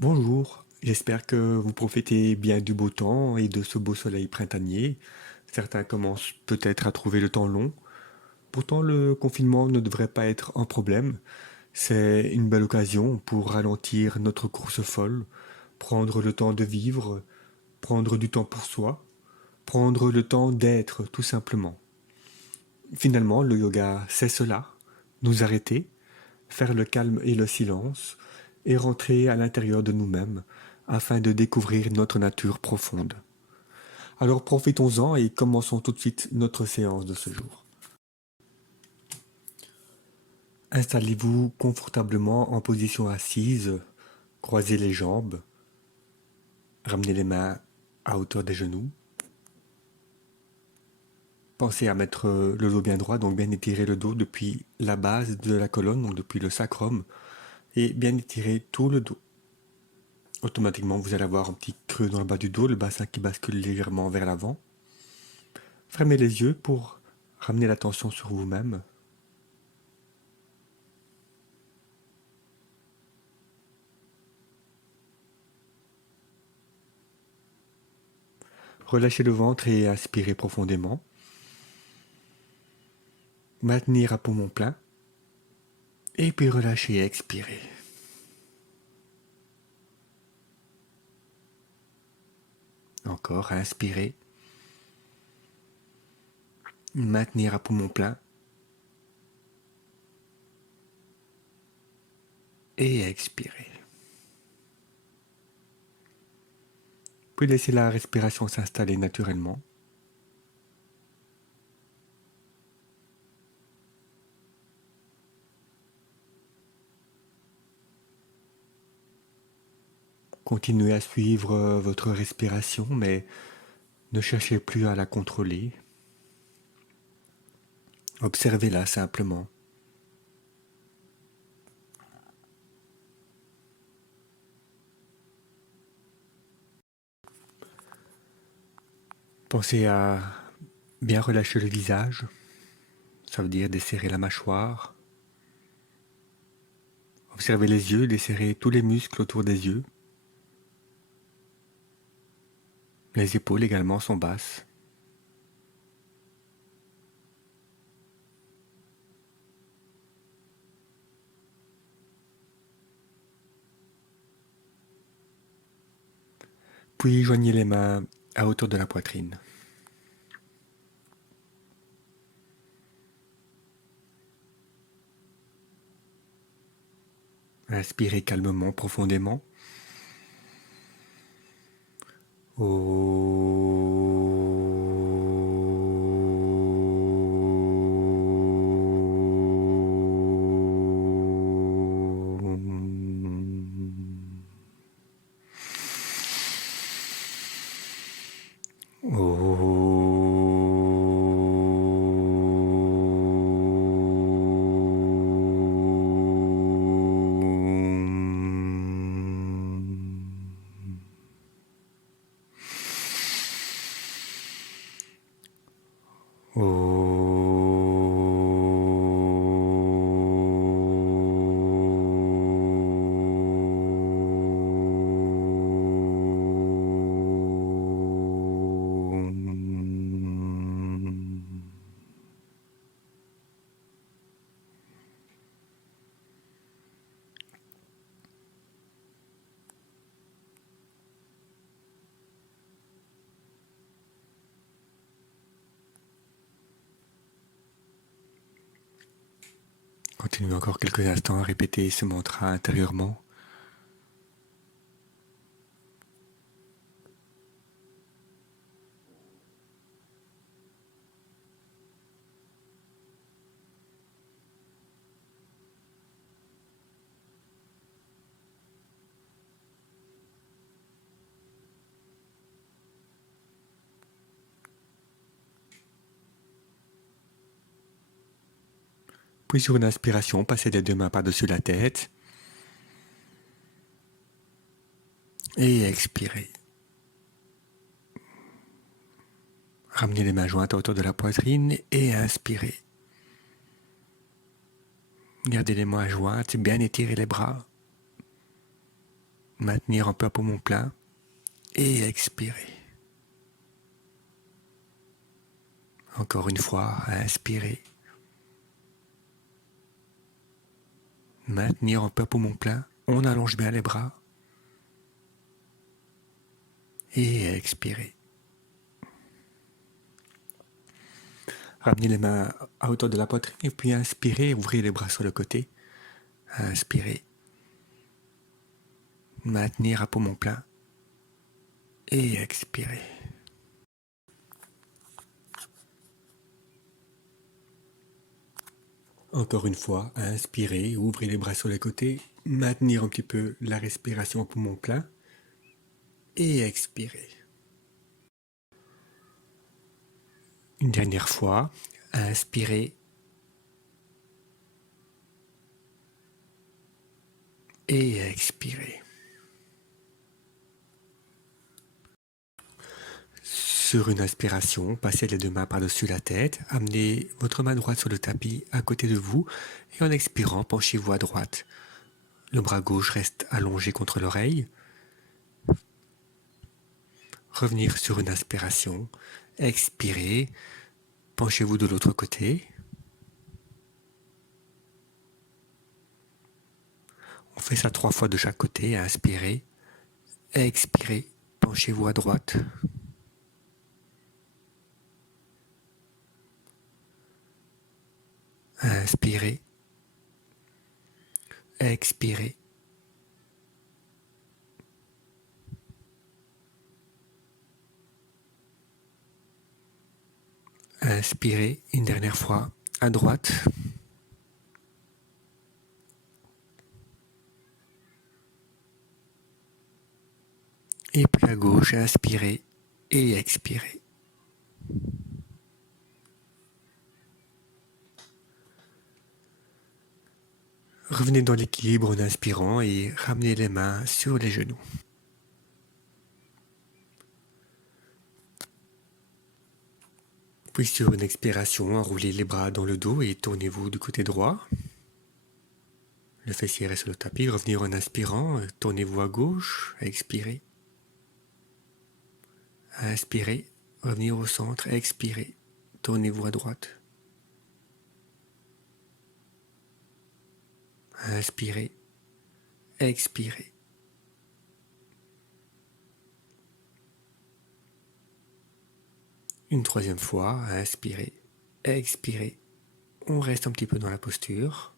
Bonjour, j'espère que vous profitez bien du beau temps et de ce beau soleil printanier. Certains commencent peut-être à trouver le temps long. Pourtant, le confinement ne devrait pas être un problème. C'est une belle occasion pour ralentir notre course folle, prendre le temps de vivre, prendre du temps pour soi, prendre le temps d'être tout simplement. Finalement, le yoga, c'est cela. Nous arrêter, faire le calme et le silence, et rentrer à l'intérieur de nous-mêmes afin de découvrir notre nature profonde. Alors profitons-en et commençons tout de suite notre séance de ce jour. Installez-vous confortablement en position assise, croisez les jambes, ramenez les mains à hauteur des genoux. Pensez à mettre le dos bien droit, donc bien étirer le dos depuis la base de la colonne, donc depuis le sacrum, et bien étirer tout le dos. Automatiquement, vous allez avoir un petit creux dans le bas du dos, le bassin qui bascule légèrement vers l'avant. Fermez les yeux pour ramener l'attention sur vous-même. Relâchez le ventre et inspirez profondément. Maintenir à poumon plein. Et puis relâchez et expirez. Encore, inspirez. Maintenir à poumon plein. Et expirez. Puis laissez la respiration s'installer naturellement. Continuez à suivre votre respiration, mais ne cherchez plus à la contrôler. Observez-la simplement. Pensez à bien relâcher le visage. Ça veut dire desserrer la mâchoire. Observez les yeux, desserrez tous les muscles autour des yeux. Les épaules également sont basses. Puis joignez les mains à hauteur de la poitrine. Inspirez calmement, profondément. Continuez encore quelques instants à répéter ce mantra intérieurement. Puis sur une inspiration, passez les deux mains par-dessus la tête. Et expirez. Ramenez les mains jointes à hauteur de la poitrine et inspirez. Gardez les mains jointes, bien étirez les bras. Maintenir un peu à poumon plein et expirer. Encore une fois, inspirer. Maintenir un peu à poumon plein. On allonge bien les bras. Et expirer. Ramenez les mains à hauteur de la poitrine et puis inspirez, ouvrez les bras sur le côté. Inspirez. Maintenir à poumon plein. Et expirer. Encore une fois, inspirez, ouvrez les bras sur les côtés, maintenir un petit peu la respiration à poumon plein et expirez. Une dernière fois, inspirez et expirez. Sur une inspiration, passez les deux mains par-dessus la tête, amenez votre main droite sur le tapis à côté de vous et en expirant, penchez-vous à droite. Le bras gauche reste allongé contre l'oreille. Revenir sur une inspiration, expirez, penchez-vous de l'autre côté. On fait ça 3 fois de chaque côté, inspirez, expirez, penchez-vous à droite. Inspirez, expirez. Inspirez une dernière fois à droite. Et puis à gauche, inspirez et expirez. Revenez dans l'équilibre en inspirant et ramenez les mains sur les genoux. Puis sur une expiration, enroulez les bras dans le dos et tournez-vous du côté droit. Le fessier reste sur le tapis. Revenez en inspirant, tournez-vous à gauche, expirez. Inspirez, revenir au centre, expirez. Tournez-vous à droite. Inspirez, expirez. Une troisième fois, inspirez, expirez. On reste un petit peu dans la posture.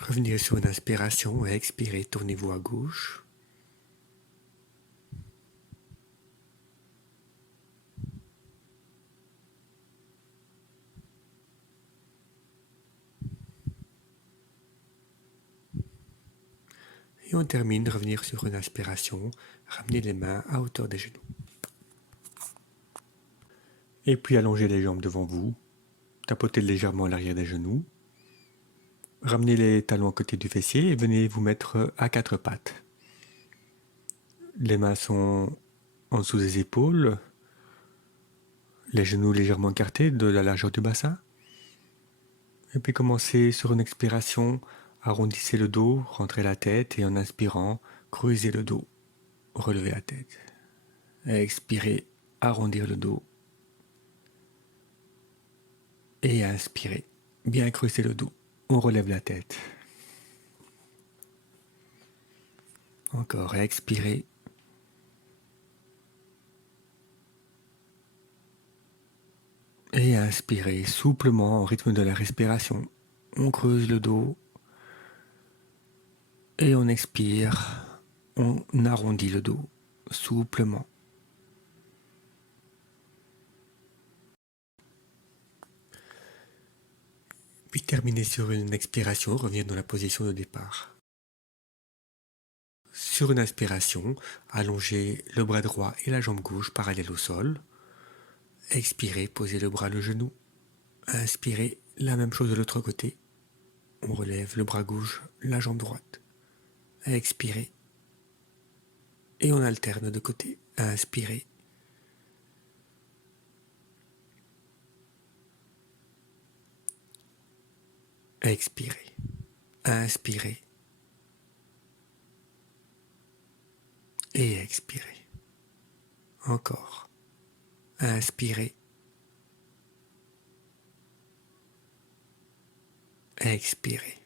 Revenez sur une inspiration et expirez, tournez-vous à gauche. Et on termine, revenir sur une inspiration, ramener les mains à hauteur des genoux. Et puis allongez les jambes devant vous, tapotez légèrement à l'arrière des genoux, ramenez les talons à côté du fessier et venez vous mettre à 4 pattes. Les mains sont en dessous des épaules, les genoux légèrement écartés de la largeur du bassin. Et puis commencez sur une expiration, arrondissez le dos, rentrez la tête et en inspirant, creusez le dos, relevez la tête. Expirez, arrondir le dos. Et inspirez, bien creuser le dos, on relève la tête. Encore, expirez. Et inspirez souplement au rythme de la respiration. On creuse le dos. Et on expire, on arrondit le dos, souplement. Puis terminez sur une expiration, revenir dans la position de départ. Sur une inspiration, allongez le bras droit et la jambe gauche parallèles au sol. Expirez, posez le bras le genou. Inspirez, la même chose de l'autre côté. on relève le bras gauche, la jambe droite. À expirer. Et on alterne de côté. À inspirer. À expirer. À inspirer. Et à expirer. Encore. À inspirer. À expirer.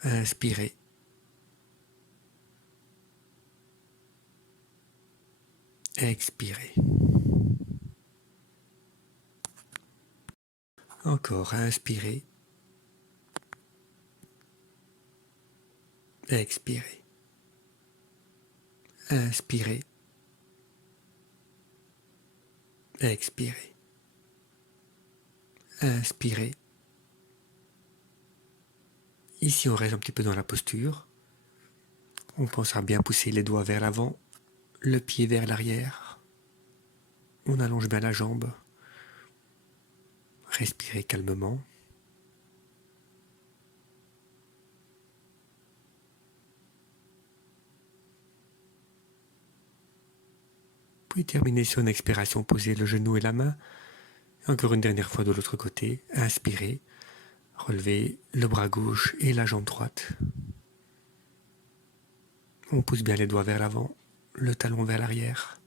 À inspirer. À expirer. Encore. À inspirer. À expirer. À inspirer. À expirer. À inspirer. Ici, on reste un petit peu dans la posture. On pense à bien pousser les doigts vers l'avant, le pied vers l'arrière. On allonge bien la jambe. Respirez calmement. Puis terminez sur une expiration, posez le genou et la main. Encore une dernière fois de l'autre côté. Inspirez. Relevez le bras gauche et la jambe droite. On pousse bien les doigts vers l'avant, le talon vers l'arrière.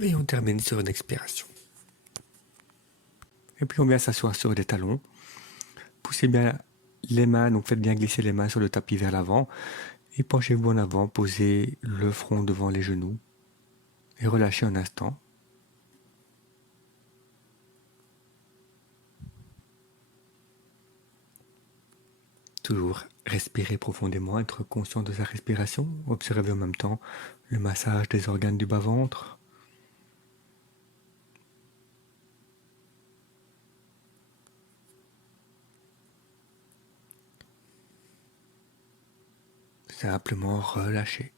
Et on termine sur une expiration. Et puis on vient s'asseoir sur des talons. Poussez bien les mains, donc faites bien glisser les mains sur le tapis vers l'avant. Et penchez-vous en avant, posez le front devant les genoux. Et relâchez un instant. Toujours respirer profondément, être conscient de sa respiration. Observez en même temps le massage des organes du bas-ventre. Simplement relâcher.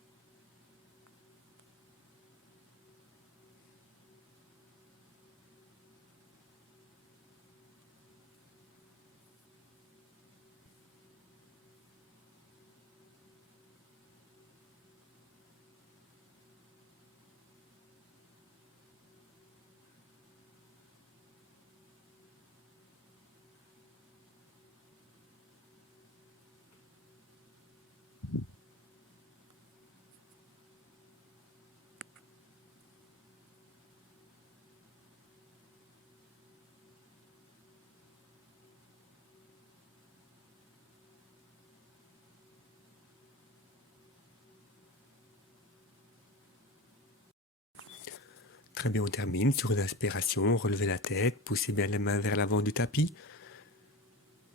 Très bien, on termine sur une inspiration, relevez la tête, poussez bien les mains vers l'avant du tapis.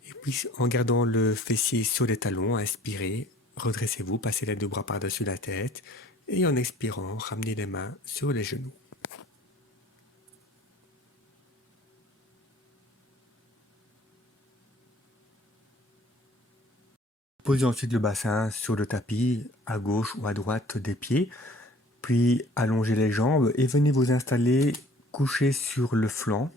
Et puis en gardant le fessier sur les talons, inspirez, redressez-vous, passez les deux bras par-dessus la tête. Et en expirant, ramenez les mains sur les genoux. Posez ensuite le bassin sur le tapis, à gauche ou à droite des pieds. Puis allongez les jambes et venez vous installer couché sur le flanc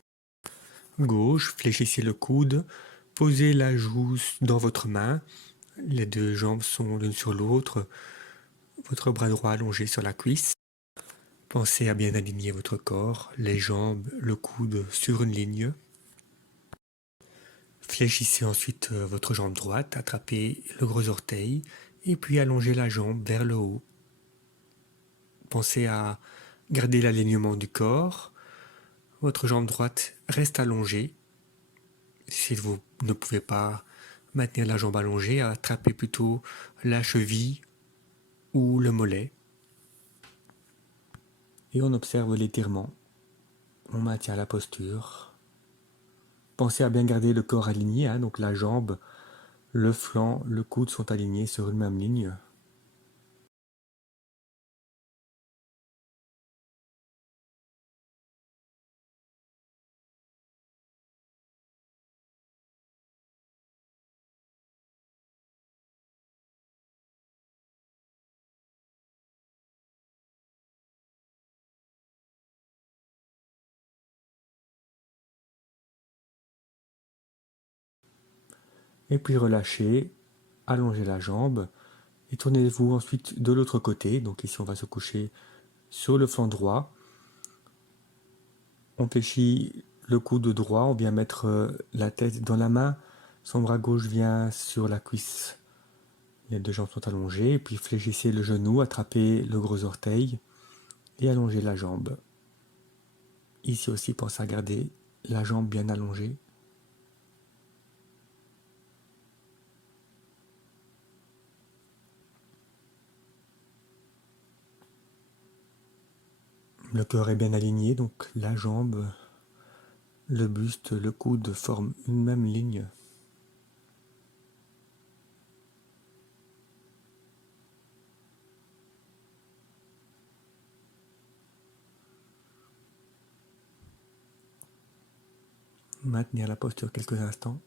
gauche, fléchissez le coude, posez la joue dans votre main, les deux jambes sont l'une sur l'autre, votre bras droit allongé sur la cuisse. Pensez à bien aligner votre corps, les jambes, le coude sur une ligne. Fléchissez ensuite votre jambe droite, attrapez le gros orteil et puis allongez la jambe vers le haut. Pensez à garder l'alignement du corps. Votre jambe droite reste allongée. Si vous ne pouvez pas maintenir la jambe allongée, attrapez plutôt la cheville ou le mollet. Et on observe l'étirement. On maintient la posture. Pensez à bien garder le corps aligné, donc la jambe, le flanc, le coude sont alignés sur une même ligne. Et puis relâchez, allongez la jambe et tournez-vous ensuite de l'autre côté. Donc ici on va se coucher sur le flanc droit. On fléchit le coude droit, on vient mettre la tête dans la main, son bras gauche vient sur la cuisse. Les deux jambes sont allongées, et puis fléchissez le genou, attrapez le gros orteil et allongez la jambe. Ici aussi, pensez à garder la jambe bien allongée. Le corps est bien aligné, donc la jambe, le buste, le coude forment une même ligne. Maintenir la posture quelques instants.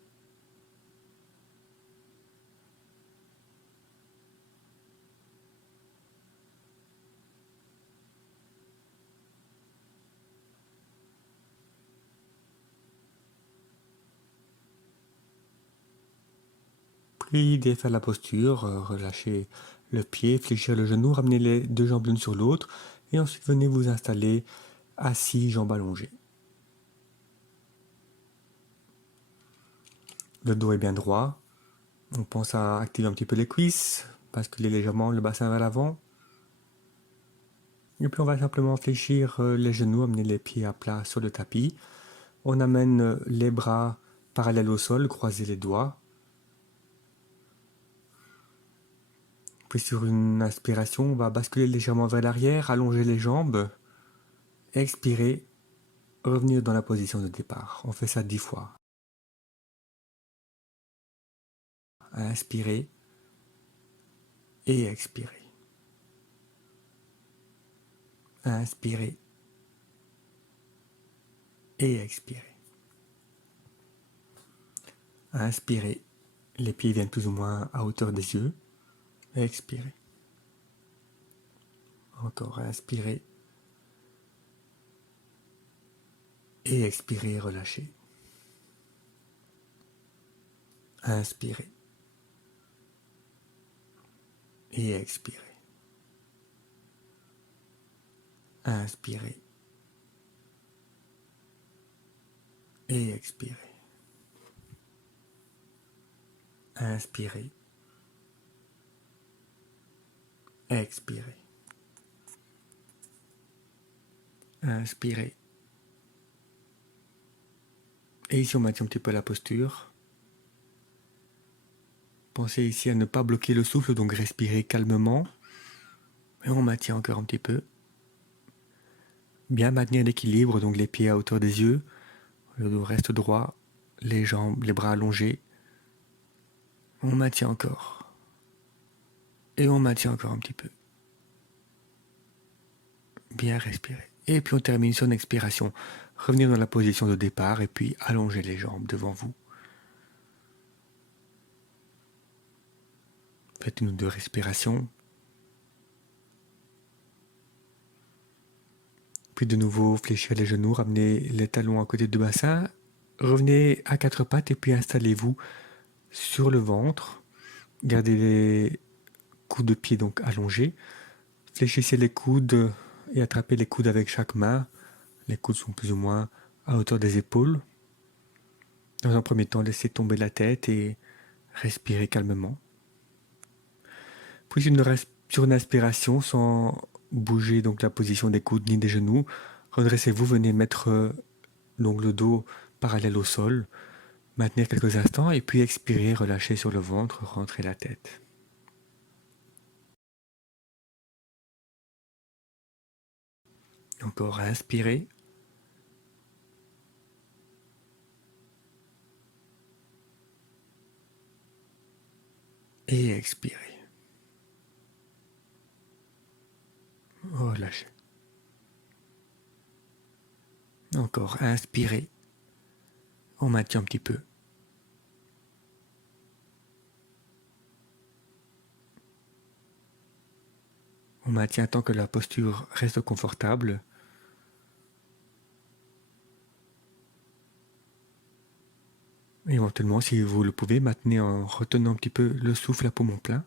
Puis défaire la posture, relâchez le pied, fléchir le genou, ramenez les deux jambes l'une sur l'autre et ensuite venez vous installer assis, jambes allongées. Le dos est bien droit. On pense à activer un petit peu les cuisses, basculer légèrement le bassin vers l'avant. Et puis on va simplement fléchir les genoux, amener les pieds à plat sur le tapis. On amène les bras parallèles au sol, croiser les doigts. Puis sur une inspiration, on va basculer légèrement vers l'arrière, allonger les jambes. Expirer, revenir dans la position de départ. On fait ça 10 fois. Inspirer et expirer. Inspirer et expirer. Inspirer, les pieds viennent plus ou moins à hauteur des yeux. Expirer. Encore inspirer. Et expirer, relâcher. Inspirer. Et expirer. Inspirer. Et expirer. Inspirer. Expirer. Inspirer. Et ici on maintient un petit peu la posture. Pensez ici à ne pas bloquer le souffle, donc respirez calmement. Et on maintient encore un petit peu. Bien maintenir l'équilibre, donc les pieds à hauteur des yeux. Le dos reste droit, les jambes, les bras allongés. On maintient encore. Et on maintient encore un petit peu. Bien respirer. Et puis on termine sur une expiration. Revenir dans la position de départ et puis allonger les jambes devant vous. Faites une ou deux respirations. Puis de nouveau, fléchir les genoux, ramenez les talons à côté du bassin. Revenez à quatre pattes et puis installez-vous sur le ventre. Gardez les coudes de pied donc allongés. Fléchissez les coudes et attrapez les coudes avec chaque main. Les coudes sont plus ou moins à hauteur des épaules. Dans un premier temps, laissez tomber la tête et respirez calmement. Puis sur une inspiration, sans bouger donc la position des coudes ni des genoux, redressez-vous, venez mettre donc le dos parallèle au sol, maintenir quelques instants et puis expirer, relâcher sur le ventre, rentrer la tête. Encore inspirer. Et expirer. Relâchez. Encore inspirer. On maintient un petit peu. On maintient tant que la posture reste confortable. Et Éventuellement, si vous le pouvez, maintenez en retenant un petit peu le souffle à poumon plein.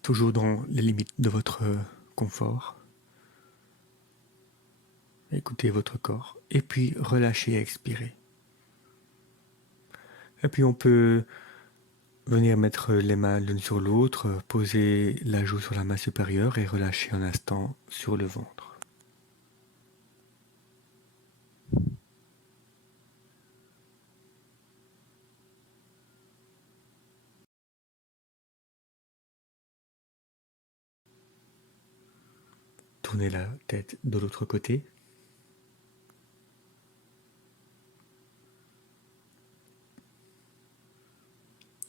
Toujours dans les limites de votre confort. Écoutez votre corps. Et puis relâchez et expirez. Et puis on peut venir mettre les mains l'une sur l'autre, poser la joue sur la main supérieure et relâcher un instant sur le ventre. Tournez la tête de l'autre côté.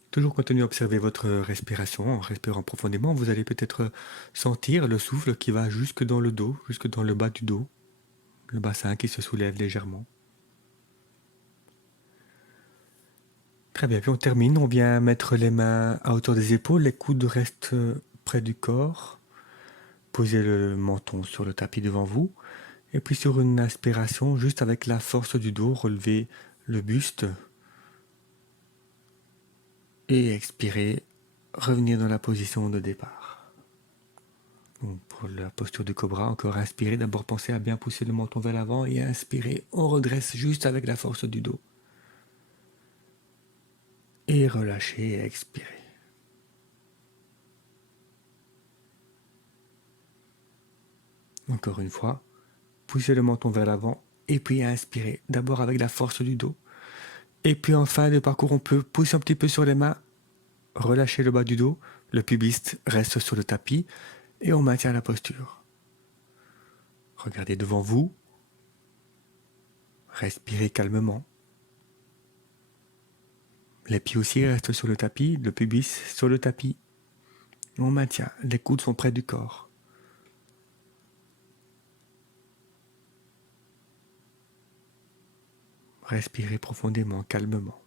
Toujours continuez à observer votre respiration. En respirant profondément, vous allez peut-être sentir le souffle qui va jusque dans le dos, jusque dans le bas du dos, le bassin qui se soulève légèrement. Très bien, puis on termine, on vient mettre les mains à hauteur des épaules, les coudes restent près du corps. Posez le menton sur le tapis devant vous. Et puis sur une inspiration, juste avec la force du dos, relevez le buste. Et expirez, revenir dans la position de départ. Donc pour la posture du cobra, encore inspirez, d'abord pensez à bien pousser le menton vers l'avant et inspirez, on redresse juste avec la force du dos. Et relâchez et expirez. Encore une fois, poussez le menton vers l'avant et puis inspirez, d'abord avec la force du dos. Et puis en fin de parcours, on peut pousser un petit peu sur les mains, relâcher le bas du dos, le pubis reste sur le tapis et on maintient la posture. Regardez devant vous, respirez calmement. Les pieds aussi restent sur le tapis, le pubis sur le tapis. On maintient, les coudes sont près du corps. Respirez profondément, calmement.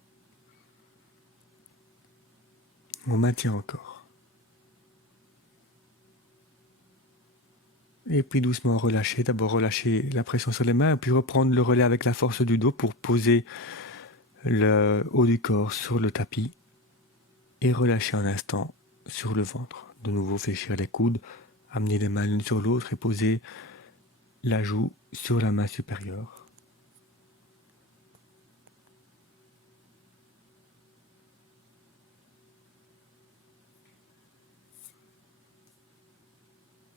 On maintient encore. Et puis doucement relâcher, d'abord relâcher la pression sur les mains, puis reprendre le relais avec la force du dos pour poser le haut du corps sur le tapis et relâcher un instant sur le ventre. De nouveau fléchir les coudes, amener les mains l'une sur l'autre et poser la joue sur la main supérieure.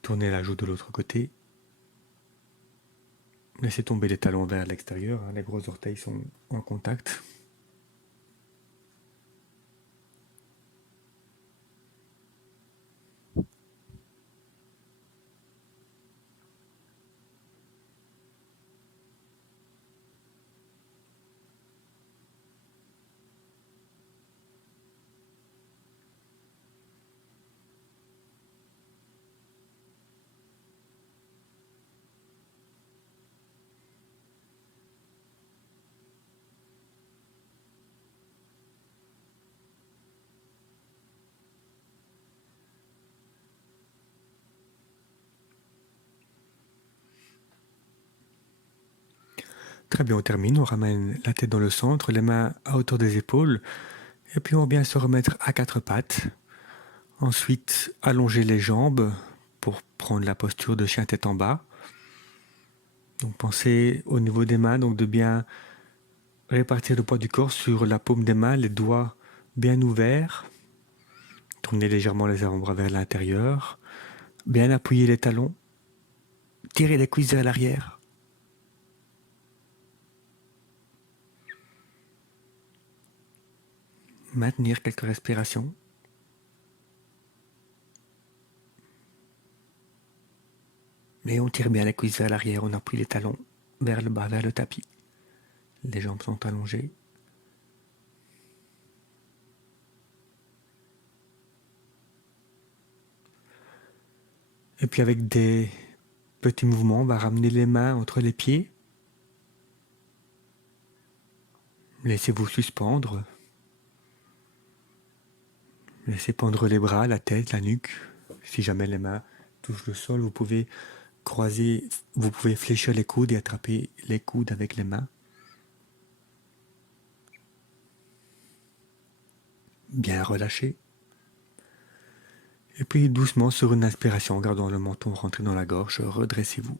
Tournez la joue de l'autre côté. Laissez tomber les talons vers l'extérieur, les gros orteils sont en contact. Très bien, on termine, on ramène la tête dans le centre, les mains à hauteur des épaules, et puis on vient se remettre à quatre pattes. Ensuite, allonger les jambes pour prendre la posture de chien tête en bas. Donc pensez au niveau des mains, donc de bien répartir le poids du corps sur la paume des mains, les doigts bien ouverts. Tournez légèrement les avant-bras vers l'intérieur. Bien appuyer les talons. Tirez les cuisses vers l'arrière. Maintenir quelques respirations. Et on tire bien les cuisses vers l'arrière, on appuie les talons vers le bas, vers le tapis. Les jambes sont allongées. Et puis avec des petits mouvements, on va ramener les mains entre les pieds. Laissez-vous suspendre. Laissez pendre les bras, la tête, la nuque, si jamais les mains touche le sol, vous pouvez croiser, vous pouvez fléchir les coudes et attraper les coudes avec les mains. Bien relâché. Et puis doucement, sur une inspiration, en gardant le menton rentré dans la gorge, redressez-vous.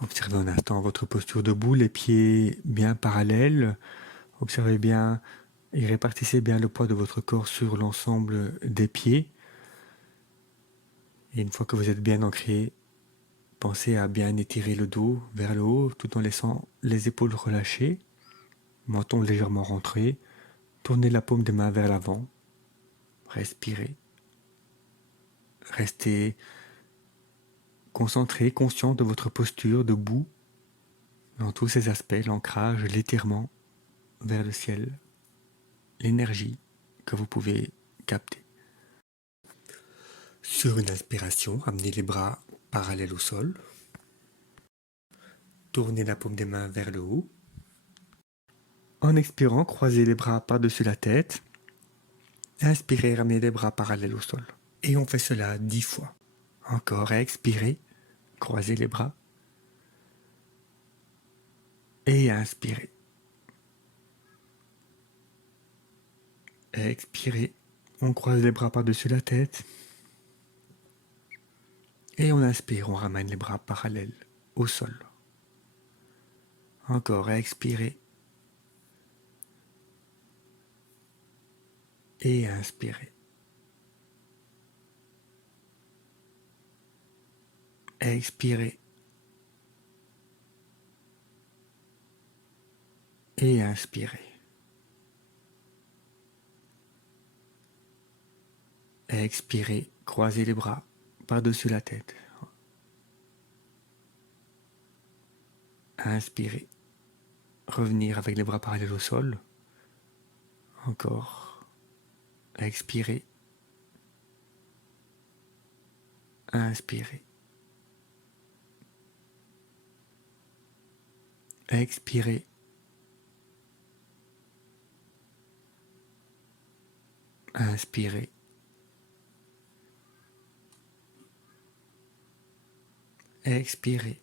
Observez un instant votre posture debout, les pieds bien parallèles. Observez bien et répartissez bien le poids de votre corps sur l'ensemble des pieds. Et une fois que vous êtes bien ancré, pensez à bien étirer le dos vers le haut tout en laissant les épaules relâchées, menton légèrement rentré. Tournez la paume des mains vers l'avant. Respirez. Restez concentré, conscient de votre posture debout dans tous ses aspects, l'ancrage, l'étirement vers le ciel, l'énergie que vous pouvez capter. Sur une inspiration, amenez les bras parallèles au sol. Tournez la paume des mains vers le haut. En expirant, croisez les bras par-dessus la tête. Inspirez, ramenez les bras parallèles au sol. Et on fait cela 10 fois. Encore, expirez, croisez les bras. Et inspirez. Expirez, on croise les bras par-dessus la tête. Et on inspire, on ramène les bras parallèles au sol. Encore, expirez. Et inspirez. Expirez. Et inspirez. Expirez, croisez les bras par-dessus la tête. Inspirez. Revenir avec les bras parallèles au sol. Encore. Expirez. Inspirez. Expirez. Inspirez. Expirez.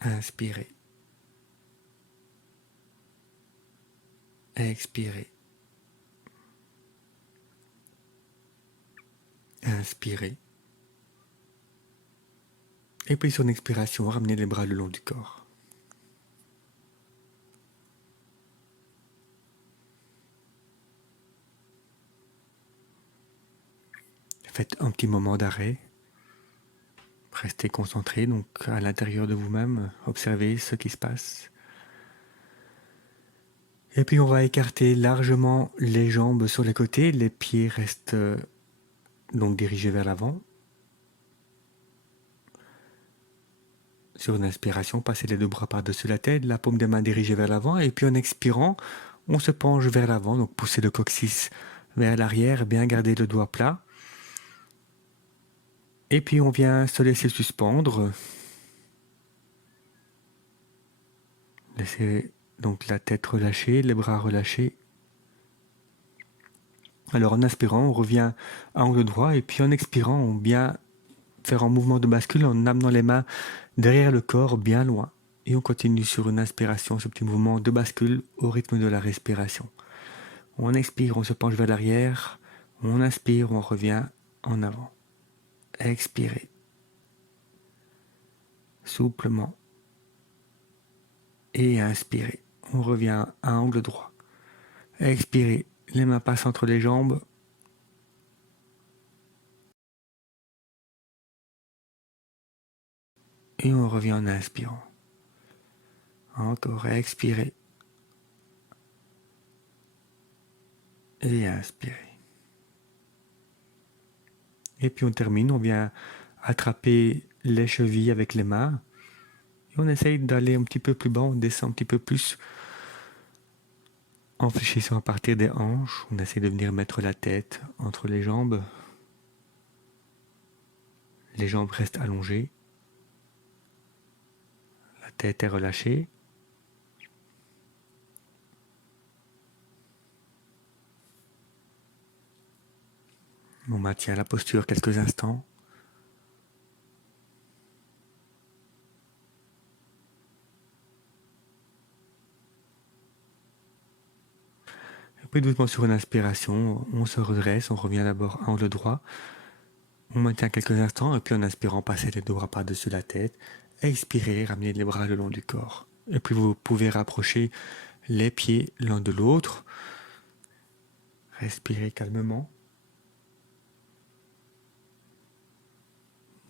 Inspirez. Expirez. Inspirez. Et puis sur une expiration, ramenez les bras le long du corps. Faites un petit moment d'arrêt. Restez concentré donc à l'intérieur de vous-même. Observez ce qui se passe. Et puis on va écarter largement les jambes sur les côtés. Les pieds restent donc dirigés vers l'avant. Sur une inspiration, passez les deux bras par-dessus la tête, la paume des mains dirigée vers l'avant. Et puis en expirant, on se penche vers l'avant. Donc poussez le coccyx vers l'arrière, bien garder le doigt plat. Et puis on vient se laisser suspendre. Laissez donc la tête relâchée, les bras relâchés. Alors en inspirant, on revient à angle droit et puis en expirant, on vient faire un mouvement de bascule en amenant les mains derrière le corps bien loin. Et on continue sur une inspiration, ce petit mouvement de bascule au rythme de la respiration. On expire, on se penche vers l'arrière. On inspire, on revient en avant. Expirez. Souplement. Et inspirez. On revient à angle droit. Expirez. Les mains passent entre les jambes. Et on revient en inspirant. Encore, expirez. Et inspirez. Et puis on termine, on vient attraper les chevilles avec les mains. Et on essaye d'aller un petit peu plus bas, on descend un petit peu plus. En fléchissant à partir des hanches, on essaie de venir mettre la tête entre les jambes. Les jambes restent allongées. La tête est relâchée. On maintient la posture quelques instants. Et puis doucement sur une inspiration, on se redresse, on revient d'abord à angle droit. On maintient quelques instants et puis en inspirant, passer les deux bras par-dessus la tête. Expirez, ramenez les bras le long du corps. Et puis vous pouvez rapprocher les pieds l'un de l'autre. Respirez calmement.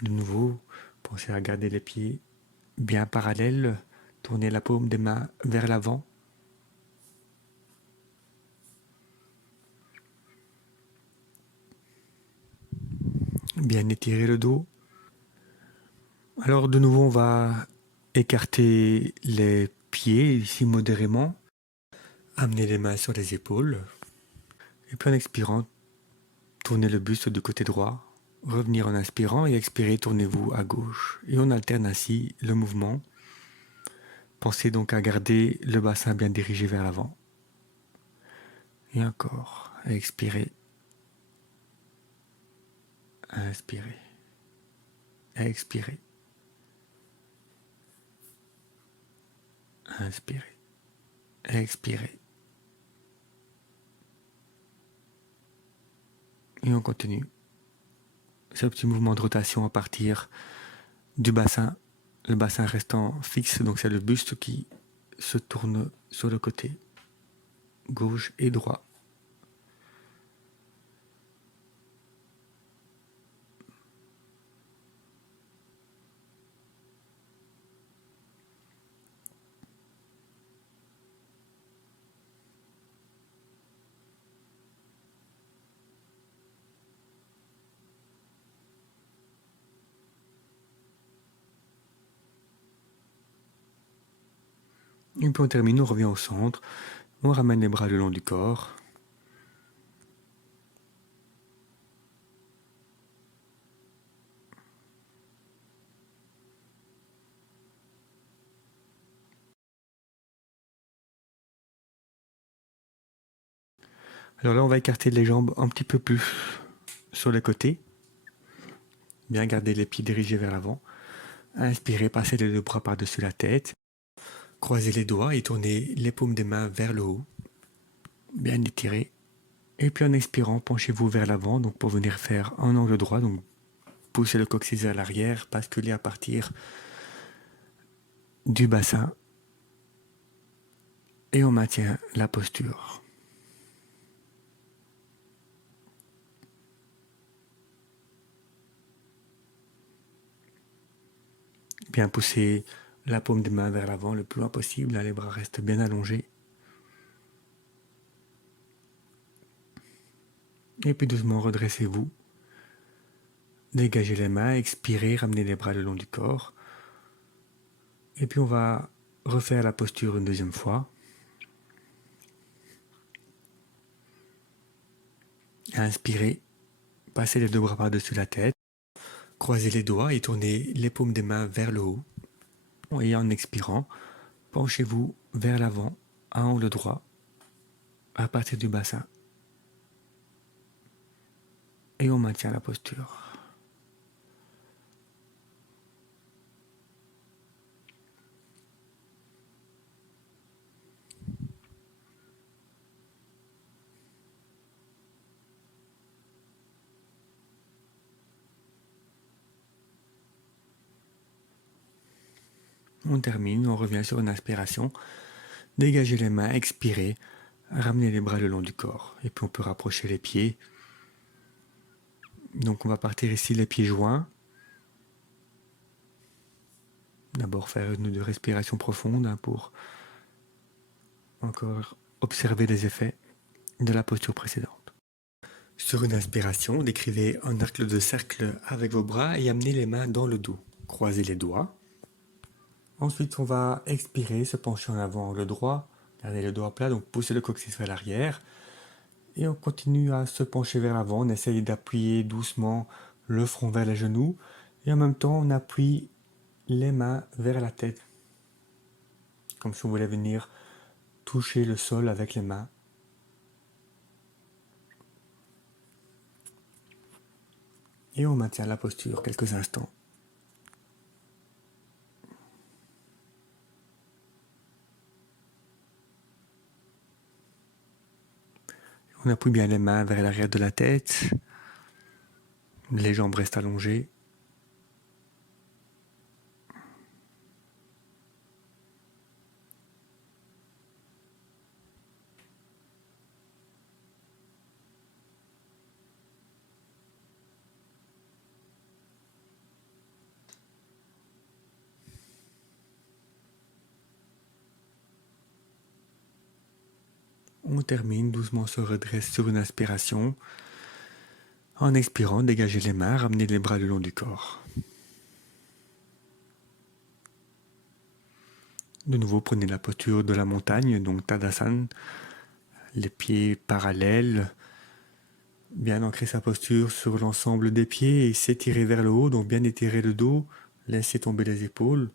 De nouveau, pensez à garder les pieds bien parallèles. Tournez la paume des mains vers l'avant. Bien étirer le dos. Alors de nouveau, on va écarter les pieds ici modérément. Amener les mains sur les épaules. Et puis en expirant, tournez le buste du côté droit. Revenir en inspirant et expirer, tournez-vous à gauche. Et on alterne ainsi le mouvement. Pensez donc à garder le bassin bien dirigé vers l'avant. Et encore, expirez. Inspirez. Expirez. Inspirez. Expirez. Et on continue. Ce petit mouvement de rotation à partir du bassin. Le bassin restant fixe, donc c'est le buste qui se tourne sur le côté gauche et droit. Et puis on termine, on revient au centre, on ramène les bras le long du corps. Alors là, on va écarter les jambes un petit peu plus sur les côtés. Bien garder les pieds dirigés vers l'avant. Inspirez, passez les deux bras par-dessus la tête. Croisez les doigts et tournez les paumes des mains vers le haut. Bien étirez. Et puis en expirant, penchez-vous vers l'avant, donc pour venir faire un angle droit. Donc poussez le coccyx vers l'arrière, basculez à partir du bassin. Et on maintient la posture. Bien pousser la paume des mains vers l'avant le plus loin possible. Là, les bras restent bien allongés. Et puis doucement, redressez-vous. Dégagez les mains, expirez, ramenez les bras le long du corps. Et puis on va refaire la posture une deuxième fois. Inspirez, passez les deux bras par-dessus la tête. Croisez les doigts et tournez les paumes des mains vers le haut. Et en expirant, penchez-vous vers l'avant à angle droit à partir du bassin. Et on maintient la posture. On termine, on revient sur une inspiration. Dégagez les mains, expirez, ramenez les bras le long du corps. Et puis on peut rapprocher les pieds. Donc on va partir ici les pieds joints. D'abord faire une ou deux respirations profondes pour encore observer les effets de la posture précédente. Sur une inspiration, décrivez un arc de cercle avec vos bras et amenez les mains dans le dos. Croisez les doigts. Ensuite, on va expirer, se pencher en avant le droit, gardez le doigt plat, donc poussez le coccyx vers l'arrière. Et on continue à se pencher vers l'avant, on essaye d'appuyer doucement le front vers les genoux. Et en même temps, on appuie les mains vers la tête. Comme si on voulait venir toucher le sol avec les mains. Et on maintient la posture quelques instants. On appuie bien les mains vers l'arrière de la tête. Les jambes restent allongées. On termine, doucement se redresse sur une inspiration. En expirant, dégagez les mains, ramenez les bras le long du corps. De nouveau, prenez la posture de la montagne, donc Tadasana, les pieds parallèles, bien ancrer sa posture sur l'ensemble des pieds et s'étirer vers le haut, donc bien étirer le dos, laissez tomber les épaules,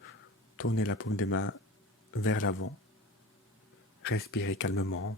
tournez la paume des mains vers l'avant, respirez calmement.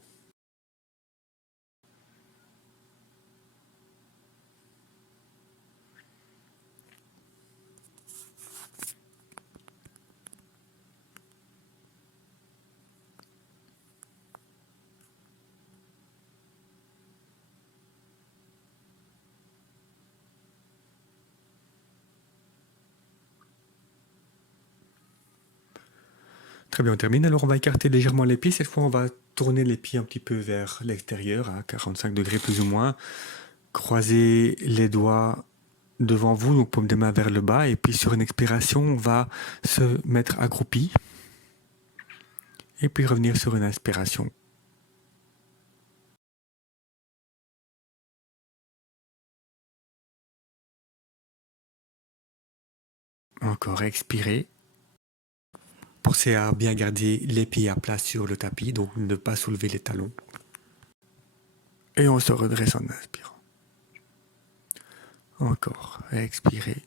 Très bien, on termine. Alors on va écarter légèrement les pieds. Cette fois, on va tourner les pieds un petit peu vers l'extérieur, à 45 degrés plus ou moins. Croisez les doigts devant vous, donc paume des mains vers le bas. Et puis sur une expiration, on va se mettre accroupi. Et puis revenir sur une inspiration. Encore expirez. Pensez à bien garder les pieds à plat sur le tapis, donc ne pas soulever les talons. Et on se redresse en inspirant. Encore, expirez.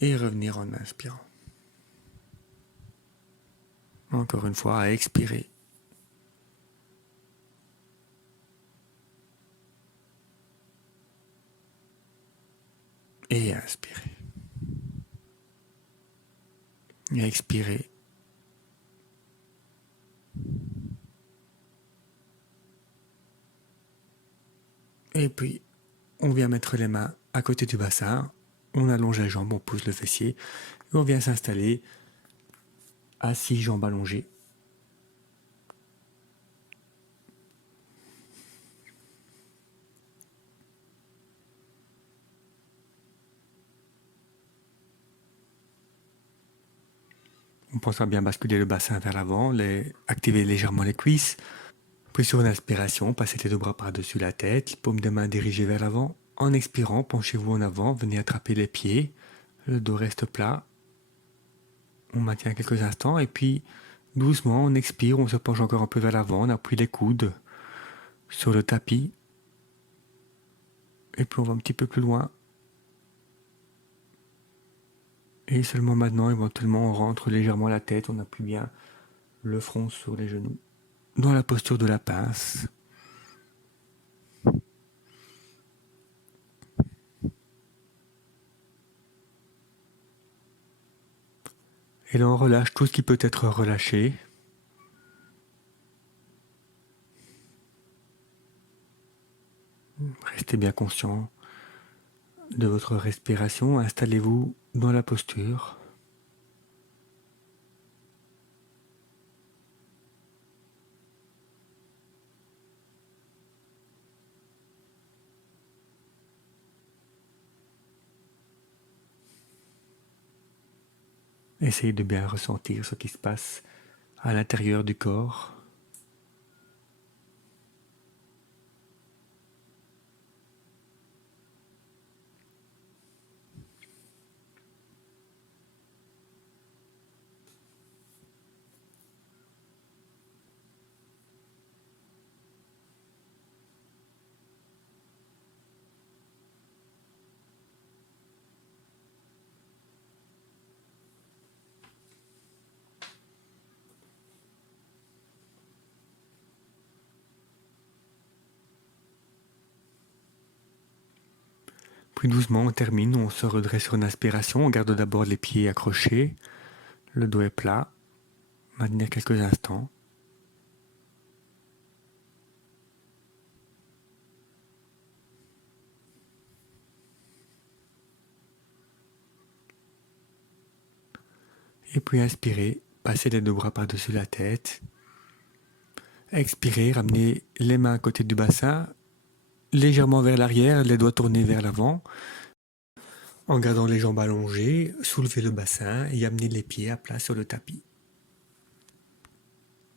Et revenir en inspirant. Encore une fois, à expirer. Et inspirer. Et expirer. Et puis, on vient mettre les mains à côté du bassin. On allonge les jambes, on pousse le fessier. Et on vient s'installer assis, jambes allongées. On pense à bien basculer le bassin vers l'avant, activer légèrement les cuisses. Puis sur une inspiration, passez les deux bras par-dessus la tête, paume des mains dirigées vers l'avant. En expirant, penchez-vous en avant, venez attraper les pieds. Le dos reste plat. On maintient quelques instants et puis doucement, on expire, on se penche encore un peu vers l'avant, on appuie les coudes sur le tapis. Et puis on va un petit peu plus loin. Et seulement maintenant, éventuellement, on rentre légèrement la tête, on appuie bien le front sur les genoux. Dans la posture de la pince. Et là, on relâche tout ce qui peut être relâché. Restez bien conscient de votre respiration. Installez-vous dans la posture. Essayez de bien ressentir ce qui se passe à l'intérieur du corps. Puis doucement, on termine, on se redresse sur une inspiration, on garde d'abord les pieds accrochés, le dos est plat, maintenir quelques instants. Et puis inspirez, passez les deux bras par-dessus la tête. Expirez, ramenez les mains à côté du bassin, légèrement vers l'arrière, les doigts tournés vers l'avant. En gardant les jambes allongées, soulevez le bassin et amenez les pieds à plat sur le tapis.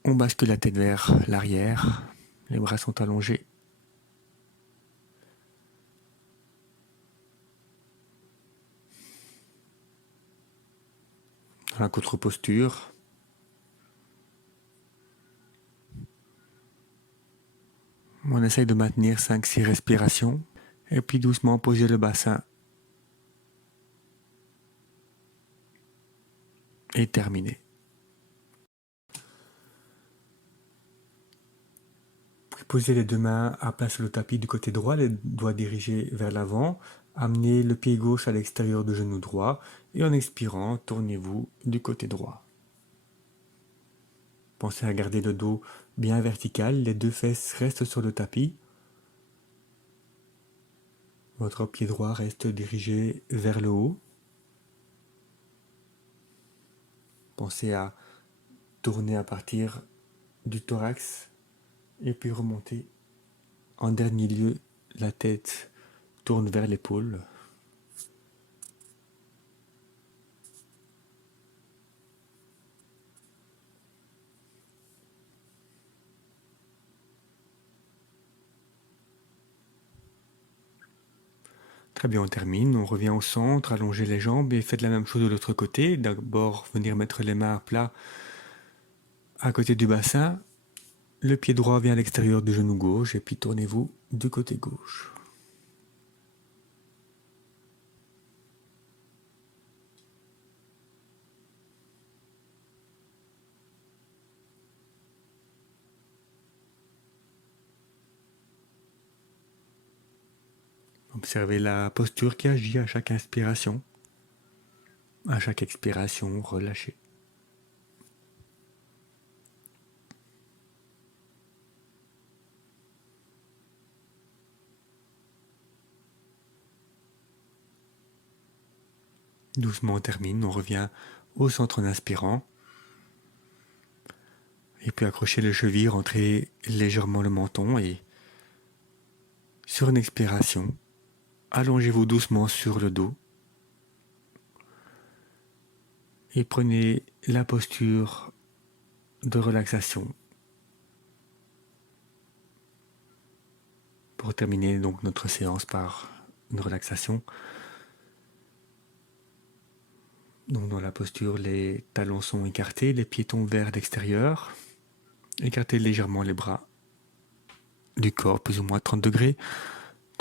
On bascule la tête vers l'arrière, les bras sont allongés. Dans la contre-posture, on essaye de maintenir 5-6 respirations et puis doucement poser le bassin et terminer. Puis posez les deux mains à plat sur le tapis du côté droit, les doigts dirigés vers l'avant. Amenez le pied gauche à l'extérieur du genou droit et en expirant, tournez-vous du côté droit. Pensez à garder le dos bien vertical, les deux fesses restent sur le tapis. Votre pied droit reste dirigé vers le haut. Pensez à tourner à partir du thorax et puis remonter. En dernier lieu, la tête tourne vers l'épaule. Très bien, on termine, on revient au centre, allongez les jambes et faites la même chose de l'autre côté. D'abord, venir mettre les mains à plat à côté du bassin. Le pied droit vient à l'extérieur du genou gauche et puis tournez-vous du côté gauche. Observez la posture qui agit à chaque inspiration. À chaque expiration, relâchez. Doucement on termine, on revient au centre en inspirant. Et puis accrochez les chevilles, rentrez légèrement le menton et sur une expiration, allongez-vous doucement sur le dos. Et prenez la posture de relaxation. Pour terminer donc notre séance par une relaxation. Donc dans la posture, les talons sont écartés, les pieds tombent vers l'extérieur. Écartez légèrement les bras du corps, plus ou moins 30 degrés.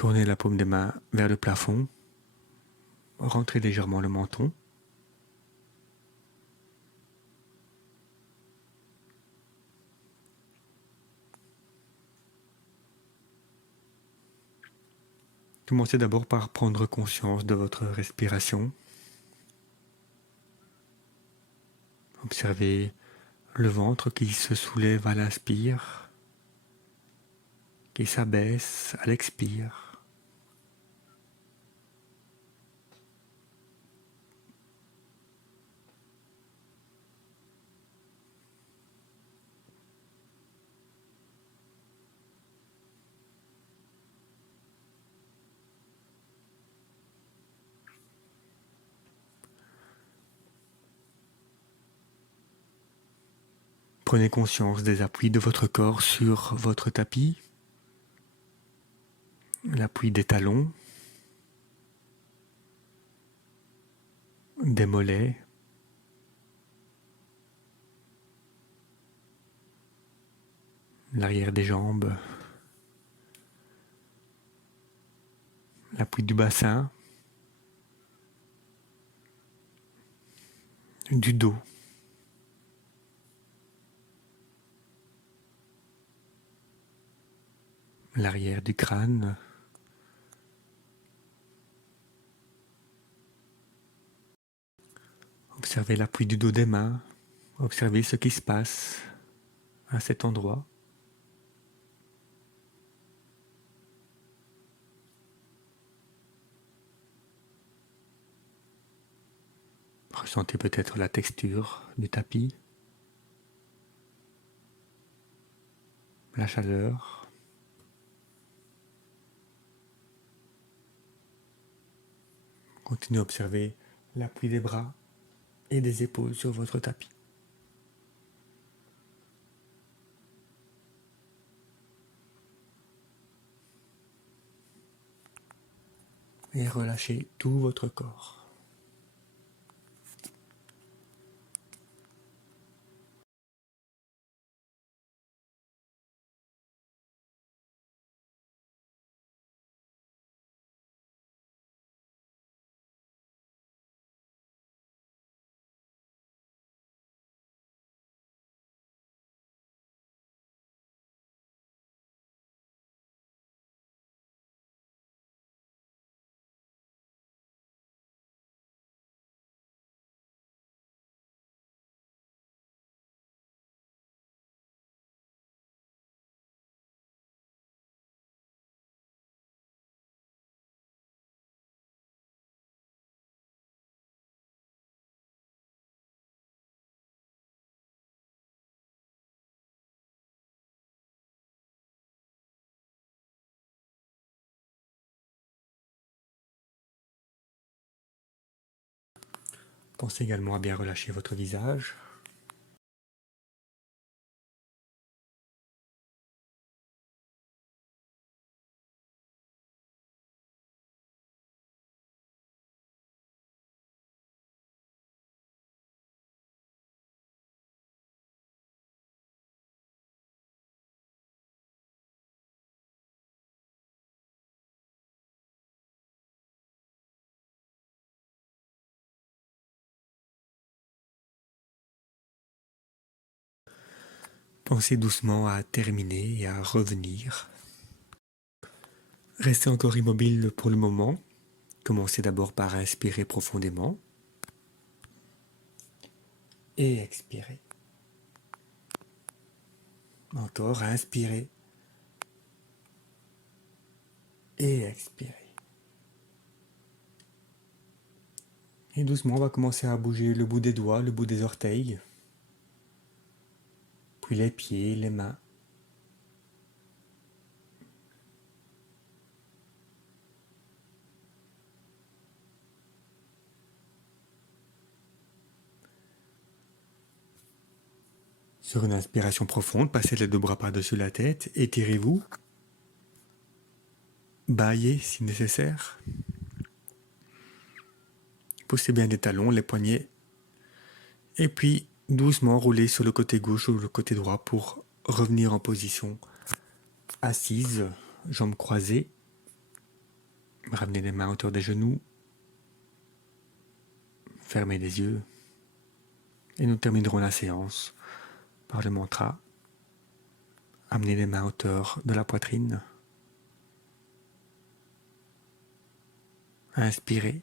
Tournez la paume des mains vers le plafond. Rentrez légèrement le menton. Commencez d'abord par prendre conscience de votre respiration. Observez le ventre qui se soulève à l'inspire, qui s'abaisse à l'expire. Prenez conscience des appuis de votre corps sur votre tapis, l'appui des talons, des mollets, l'arrière des jambes, l'appui du bassin, du dos. L'arrière du crâne, Observez l'appui du dos des mains. Observez ce qui se passe à cet endroit. Ressentez peut-être la texture du tapis, la chaleur. Continuez à observer l'appui des bras et des épaules sur votre tapis. Et relâchez tout votre corps. Pensez également à bien relâcher votre visage. Pensez doucement à terminer et à revenir. Restez encore immobile pour le moment. Commencez d'abord par inspirer profondément et expirez. Encore inspirez et expirez. Et doucement, on va commencer à bouger le bout des doigts, le bout des orteils, puis les pieds, les mains. Sur une inspiration profonde, passez les deux bras par-dessus la tête, étirez-vous, bâillez si nécessaire. Poussez bien les talons, les poignets, et puis doucement roulez sur le côté gauche ou le côté droit pour revenir en position assise, jambes croisées. Ramenez les mains à hauteur des genoux, fermez les yeux, et nous terminerons la séance par le mantra. Amenez les mains à hauteur de la poitrine. Inspirez.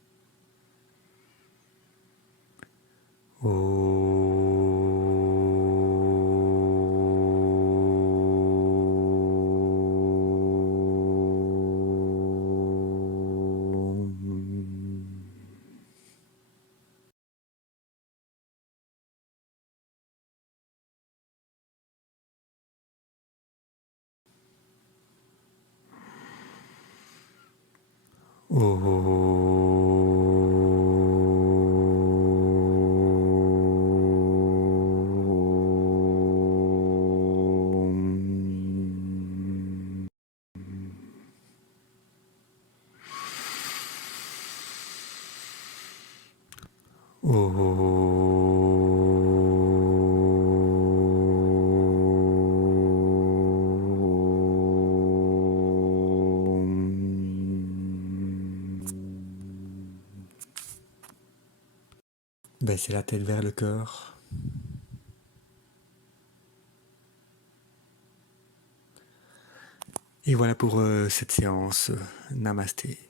Baissez la tête vers le cœur. Et voilà pour cette séance. Namasté.